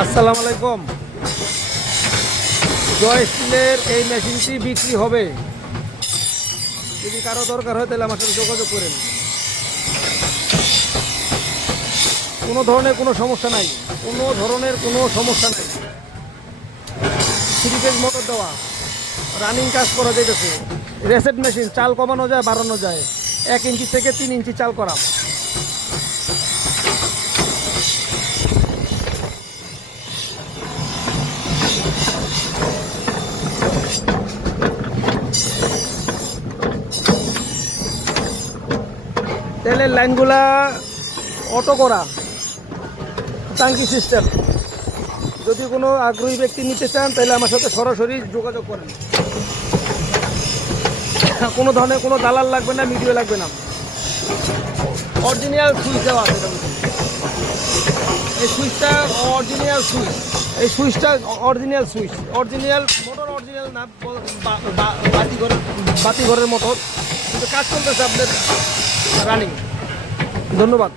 আসসালামু আলাইকুম। জয় স্টিলের এই মেশিনটি বিক্রি হবে, যদি কারো দরকার হয় তাহলে আমার সাথে যোগাযোগ করেন। কোনো ধরনের কোনো সমস্যা নাই, কোনো ধরনের কোনো সমস্যা নাই। 3 ফেজ মোটর দেওয়া, রানিং কাজ করা যাইতেছে। রেসেট মেশিন, চাল কমানো যায় বাড়ানো যায়। 1 ইঞ্চি থেকে 3 ইঞ্চি চাল করা। তেলের লাইনগুলা অটো করা, টাঙ্কি সিস্টেম। যদি কোনো আগ্রহী ব্যক্তি নিতে চান তাহলে আমার সাথে সরাসরি যোগাযোগ করেন। কোনো ধরনের কোনো দালাল লাগবে না, ভিডিও লাগবে না। অরিজিনাল সুইচ দেওয়া আছে। এই সুইচটা অরিজিনাল সুইচ, এই সুইচটা original switch, original motor, original না, বাতি ঘরের মোটর, কিন্তু কাজ চলতেছে আপনার রানিং। ধন্যবাদ।